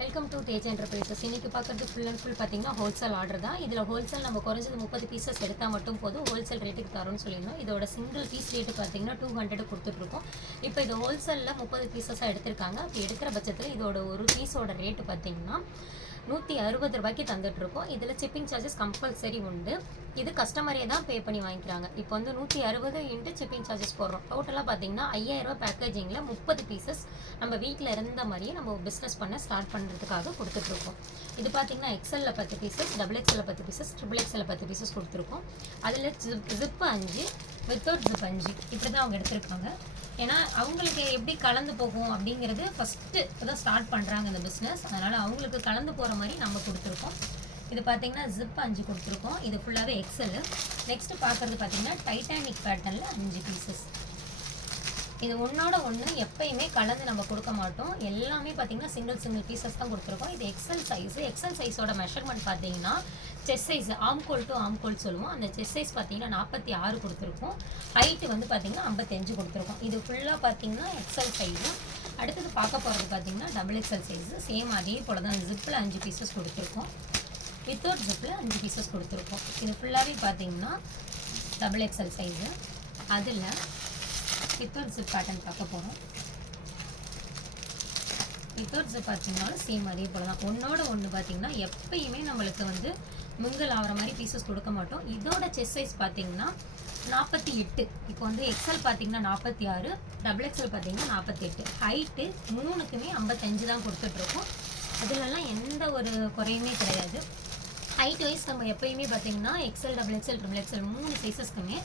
Welcome to Tej enterprises. இன்றைக்கி பார்க்குறது full and full பார்த்தீங்கன்னா ஹோல்சேல் ஆர்டர் தான். இதில் ஹோல்சேல் நம்ம குறைஞ்சது 30 பீசஸ் எடுத்தால் மட்டும் போதும், ஹோல்சேல் ரேட்டுக்கு தரோன்னு சொல்லியிருந்தோம். இதோட சிங்கிள் பீஸ் ரேட்டு பார்த்தீங்கன்னா 200 கொடுத்துட்ருக்கோம். இப்போ இது ஹோல்சேலில் 30 பீசஸாக எடுத்திருக்காங்க. அப்படி எடுக்கிற பட்சத்தில் இதோட ஒரு பீஸோட ரேட்டு பார்த்தீங்கன்னா 160 ரூபாய்க்கு தந்துட்டுருக்கோம். இதில் சிப்பிங் சார்ஜஸ் கம்பல்சரி உண்டு. இது கஸ்டமரே தான் பே பண்ணி வாங்கிக்கிறாங்க. இப்போ வந்து 160 இன்ட்டு சிப்பிங் சார்ஜஸ் போடுறோம். டோட்டலாக பார்த்தீங்கன்னா 5000 ரூபா பேக்கேஜிங்கில் 30 பீசஸ் நம்ம வீட்டில் இருந்த மாதிரியே நம்ம பிஸ்னஸ் பண்ண ஸ்டார்ட் பண்ணுறதுக்காக கொடுத்துட்ருக்கோம். இது பார்த்தீங்கன்னா எக்ஸலில் 10 பீசஸ், டபுள் எக்ஸலில் 10 பீசஸ், ட்ரிபிள் எக்ஸலில் 10 பீசஸ் கொடுத்துருக்கோம். அதில் ஜிப்பு 5, வித்தவுட் ஜிப் 5 இப்படி தான் அவங்க எடுத்திருக்காங்க. ஏன்னா அவங்களுக்கு எப்படி கலந்து போகும் அப்படிங்கிறது ஃபஸ்ட்டு இப்போ தான் ஸ்டார்ட் பண்ணுறாங்க இந்த பிஸ்னஸ். அதனால் அவங்களுக்கு கலந்து போகிற மாதிரி நம்ம கொடுத்துருக்கோம். இது பார்த்தீங்கன்னா ஜிப் 5 கொடுத்துருக்கோம். இது ஃபுல்லாகவே எக்ஸலு. நெக்ஸ்ட்டு பார்க்குறது பார்த்தீங்கன்னா டைட்டானிக் பேட்டர்னில் 5 பீசஸ். இது ஒன்றோட ஒன்று எப்பயுமே கலந்து நம்ம கொடுக்க மாட்டோம். எல்லாமே பார்த்தீங்கன்னா சிங்கிள் பீசஸ் தான் கொடுத்துருக்கோம். இது எக்ஸல் சைஸு. எக்ஸல் சைஸோட மெஷர்மெண்ட் பார்த்தீங்கன்னா செஸ் சைஸ் ஆம்கோல் டு ஆம்கோல் சொல்லுவோம். அந்த செஸ் சைஸ் பார்த்தீங்கன்னா 46 கொடுத்துருக்கோம். ஹைட்டு வந்து பார்த்தீங்கன்னா 55 கொடுத்துருக்கோம். இது ஃபுல்லாக பார்த்தீங்கன்னா எக்ஸல் சைஸு. அடுத்தது பார்க்க போகிறது பார்த்தீங்கன்னா டபுள் எக்ஸல் சைஸு. சேம் அதே போல் தான் ஜிப்பில் 5 பீசஸ் கொடுத்துருக்கோம். வித்தவுட் ஜிப்பில் 5 பீசஸ் கொடுத்துருக்கோம். இது ஃபுல்லாகவே பார்த்தீங்கன்னா டபுள் எக்ஸல் சைஸு. அதில் வித்தவுட் ஜிப் பேட்டர்ன் பார்க்க போகிறோம். வித்தவுட் ஜிப் பார்த்தீங்கன்னாலும் சேம் அதே போல் தான். ஒன்றோட ஒன்று பார்த்தீங்கன்னா எப்பயுமே நம்மளுக்கு வந்து மிங்கிள் ஆகிற மாதிரி பீசஸ் கொடுக்க மாட்டோம். இதோட செஸ் சைஸ் பார்த்தீங்கன்னா 48. இப்போ வந்து எக்ஸல் பார்த்தீங்கன்னா 46, டபுள் எக்ஸல் பார்த்தீங்கன்னா 48. ஹைட்டு 3க்குமே 55 தான் கொடுத்துட்ருக்கோம். அதிலெல்லாம் எந்த ஒரு குறையுமே கிடையாது. ஹைட் வைஸ் நம்ம எப்பயுமே பார்த்தீங்கன்னா XL, double XL, triple XL 3 சைஸஸ்க்குமே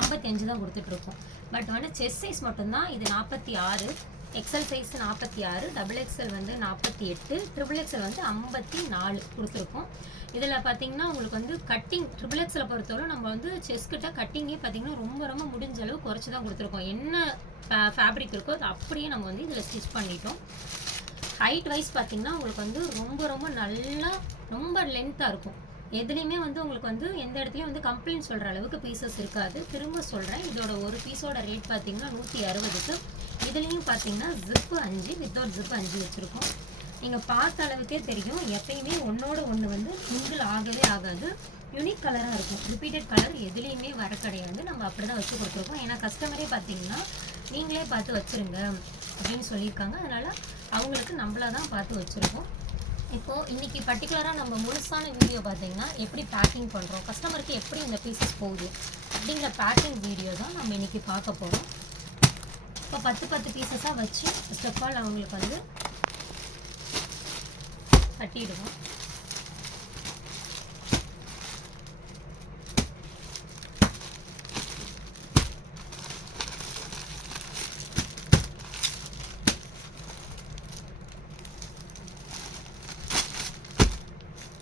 55 தான் கொடுத்துட்ருக்கோம். பட் வந்து செஸ் சைஸ் மட்டும்தான் இது 46, எக்ஸல் சைஸ் 46, டபுள் எக்ஸல் வந்து 48, ட்ரிபிள் எக்ஸல் வந்து 54 கொடுத்துருக்கோம். இதில் பார்த்தீங்கன்னா உங்களுக்கு வந்து கட்டிங் ட்ரிபிள் எக்ஸலை பொறுத்தவரை நம்ம வந்து செஸ்கிட்ட கட்டிங்கே பார்த்தீங்கன்னா ரொம்ப முடிஞ்ச அளவு குறைச்சி தான் கொடுத்துருக்கோம். என்ன ஃபேப்ரிக் இருக்கோ அது அப்படியே நம்ம வந்து இதில் ஸ்டிச் பண்ணிட்டோம். ஹைட் வைஸ் பார்த்தீங்கன்னா உங்களுக்கு வந்து ரொம்ப நல்லா ரொம்ப லென்த்தாக இருக்கும். எதுலேயுமே வந்து உங்களுக்கு வந்து எந்த இடத்துலையும் வந்து கம்ப்ளைண்ட் சொல்கிற அளவுக்கு பீசஸ் இருக்காது. திரும்ப சொல்கிறேன், இதோட ஒரு பீஸோட ரேட் பார்த்தீங்கன்னா 160க்கு. இதுலேயும் பார்த்தீங்கன்னா ஜிப்பு 5, வித்தவுட் ஜிப்பு 5 வச்சுருக்கோம். நீங்கள் பார்த்த அளவுக்கே தெரியும், எப்பயுமே ஒன்றோட ஒன்று வந்து மிங்கிள் ஆகவே ஆகாது. யூனிக் கலராக இருக்கும். ரிப்பீட்டட் கலர் எதுலேயுமே வர கிடையாது. நம்ம அப்படி தான் வச்சு கொடுத்துருக்கோம். ஏன்னா கஸ்டமரே பார்த்தீங்கன்னா நீங்களே பார்த்து வச்சுருங்க அப்படின்னு சொல்லியிருக்காங்க. அதனால் அவங்களுக்கு நம்மளாக தான் பார்த்து வச்சுருக்கோம். இப்போது இன்றைக்கி பர்டிகுலராக நம்ம முழுசான வீடியோ பார்த்தீங்கன்னா எப்படி பேக்கிங் பண்ணுறோம், கஸ்டமருக்கு எப்படி இந்த பீசஸ் போகுது அப்படிங்கிற பேக்கிங் வீடியோ தான் நம்ம இன்றைக்கி பார்க்க போகிறோம். இப்போ 10 பீசஸாக வச்சு ஃபர்ஸ்ட் ஆஃப் ஆல் அவங்களுக்கு வந்து கட்டிடுவோம்.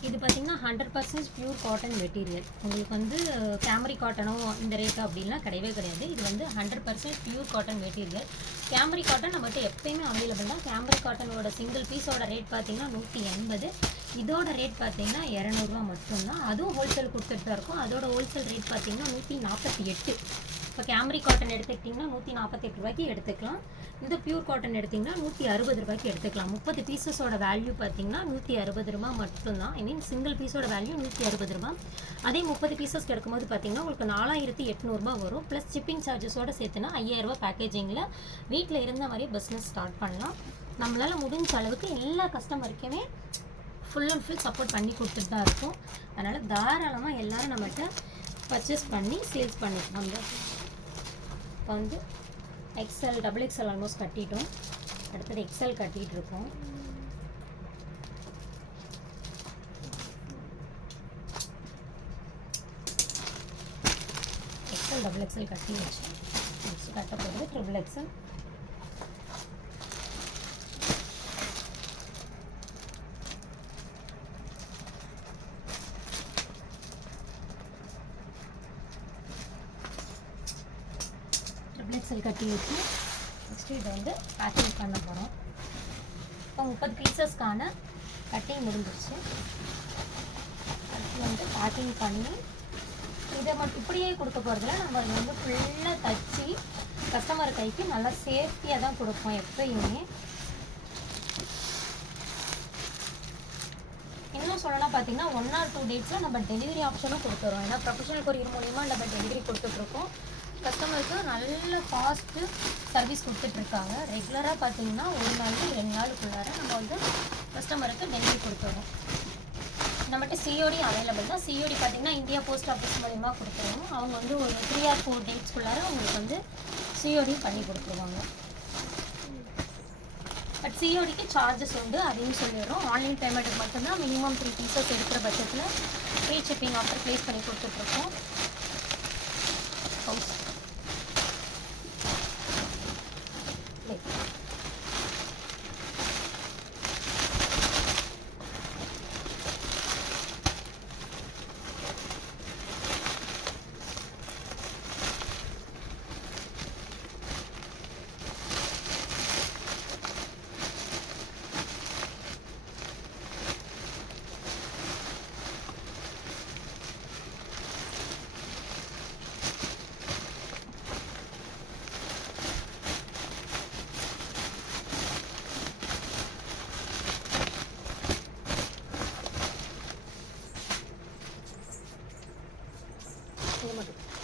இது பார்த்தீங்கன்னா 100% பியூர் காட்டன் மெட்டீரியல். உங்களுக்கு வந்து கேமரி காட்டனோ இந்த ரேட்டு அப்படின்லாம் கிடையவே கிடையாது. இது வந்து 100% பியூர் காட்டன் மெட்டீரியல். கேமரி காட்டன் நம்மகிட்ட எப்பயுமே அவைலபிள் தான். கேமரி காட்டனோட சிங்கிள் பீஸோட ரேட் பார்த்தீங்கன்னா 180. இதோட ரேட் பார்த்தீங்கன்னா 200 ரூபா மட்டும்தான். அதுவும் ஹோல்சேல் கொடுத்துட்டு தான் இருக்கும். அதோட ஹோல்சேல் ரேட் பார்த்தீங்கன்னா 148. இப்போ கேமரி காட்டன் எடுத்துக்கிட்டிங்கன்னா 148 ரூபாய்க்கு எடுத்துக்கலாம். இந்த பியூர் காட்டன் எடுத்திங்கன்னா 160 ரூபாய்க்கு எடுத்துக்கலாம். 30 பீசஸோட வேல்யூ பார்த்தீங்கன்னா 160 ரூபா மட்டும்தான். ஐ மீன் சிங்கிள் பீஸோட வேல்யூ 160 ரூபா. அதே 30 பீசஸ் எடுக்கும்போது பார்த்தீங்கன்னா உங்களுக்கு 4800 ரூபா வரும். ப்ளஸ் ஷிப்பிங் சார்ஜஸோடு சேர்த்துனா 5000 ரூபா பேக்கேஜிங்கில் வீட்டில் இருந்த மாதிரியே பிஸ்னஸ் ஸ்டார்ட் பண்ணலாம். நம்மளால் முடிஞ்ச அளவுக்கு எல்லா கஸ்டமருக்குமே ஃபுல் அண்ட் ஃபுல் சப்போர்ட் பண்ணி கொடுத்துட்டு தான் இருக்கும். அதனால் தாராளமாக எல்லோரும் நம்மகிட்ட பர்ச்சேஸ் பண்ணி சேல்ஸ் பண்ணிக்கலாம். இப்போ வந்து எக்ஸல், டபுள் எக்ஸல் ஆல்மோஸ்ட் கட்டிட்டோம். அடுத்தது எக்ஸல் கட்டிகிட்டு இருக்கோம். எக்ஸல், டபுள் எக்ஸல் கட்டி வச்சு நெக்ஸ்ட் கட்ட போகிறது ட்ரிபிள் எக்ஸல். எக்ஸல் கட்டி வச்சு நெக்ஸ்ட்டு இதை வந்து பேக்கிங் பண்ண போகிறோம். இப்போ 30 பீசஸ்க்கான கட்டிங் முடிஞ்சிருச்சு. அடுத்து வந்து பேக்கிங் பண்ணி இதை மட்டும் இப்படியே கொடுக்க போகிறதுல நம்ம இதை வந்து ஃபுல்லாக தச்சு கஸ்டமர் கைக்கு நல்லா சேஃப்டியாக தான் கொடுப்போம் எப்பயுமே. சொல்லலாம் பார்த்தீங்கன்னா 1 or 2 டேட்ஸில் நம்ம டெலிவரி ஆப்ஷனும் கொடுத்துறோம். ஏன்னா ப்ரொஃபஷனல் கொரியர் மூலிமா நம்ம டெலிவரி கொடுத்துட்ருக்கோம். கஸ்டமருக்கு நல்ல ஃபாஸ்ட்டு சர்வீஸ் கொடுத்துட்ருக்காங்க. ரெகுலராக பார்த்தீங்கன்னா 1 நாள் 2 நாளுக்குள்ளார நம்ம வந்து கஸ்டமருக்கு டெலிவரி கொடுத்துறோம். நம்மகிட்ட சிஓடி அவைலபிள் தான். சிஓடி பார்த்தீங்கன்னா இந்தியா போஸ்ட் ஆஃபீஸ் மூலிமா கொடுத்துருவோம். அவங்க வந்து ஒரு 3 or 4 டேட்ஸ்க்குள்ளார உங்களுக்கு வந்து சிஓடி பண்ணி கொடுத்துருவாங்க. பட் சிஓடிக்கு சார்ஜஸ் உண்டு, அதையும் சொல்லிடுறோம். ஆன்லைன் பேமெண்ட்டுக்கு மட்டும்தான் மினிமம் 3 பீசஸ் எடுக்கிற பட்சத்தில் ஃப்ரீ ஷிப்பிங் ஆஃபர் ப்ளேஸ் பண்ணி கொடுத்துட்ருக்கோம். ஹவுஸ்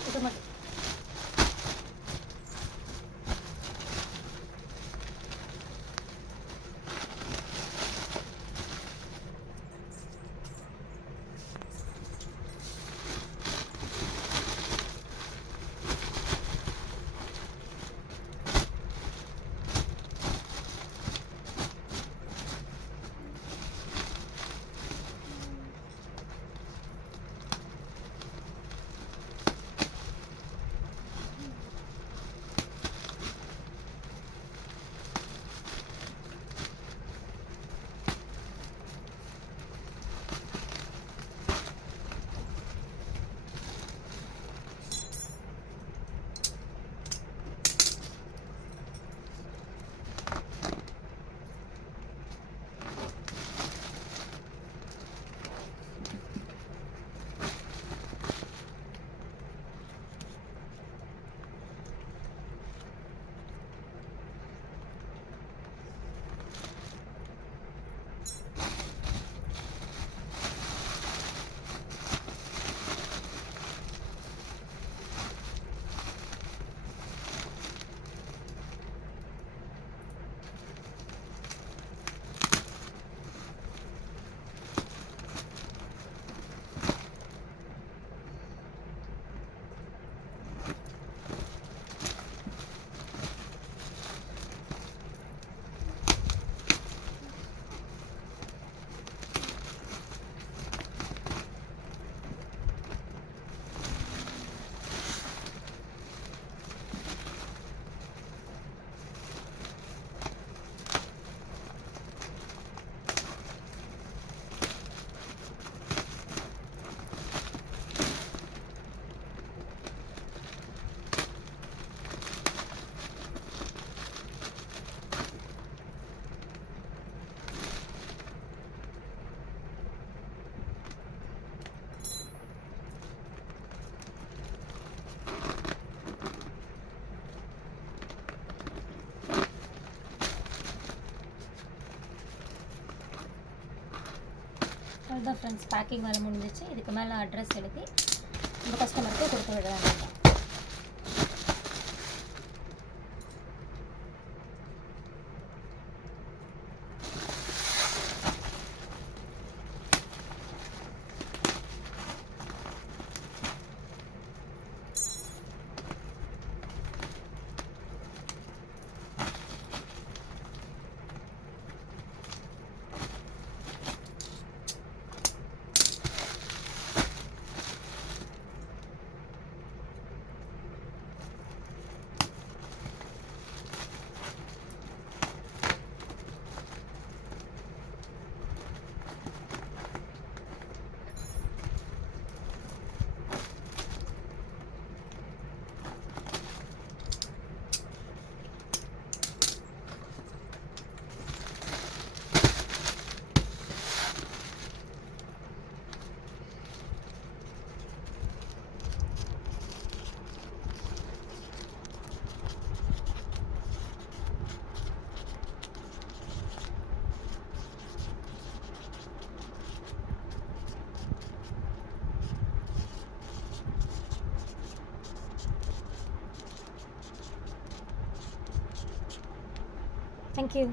இது மட்டும் அதுதான் ஃப்ரெண்ட்ஸ், பேக்கிங் வேலை முடிஞ்சிச்சு. இதுக்கு மேலே அட்ரஸ் எழுதி நம்ம கஸ்டமருக்கு கொடுத்து விட வேண்டாம். தேங்க்யூ.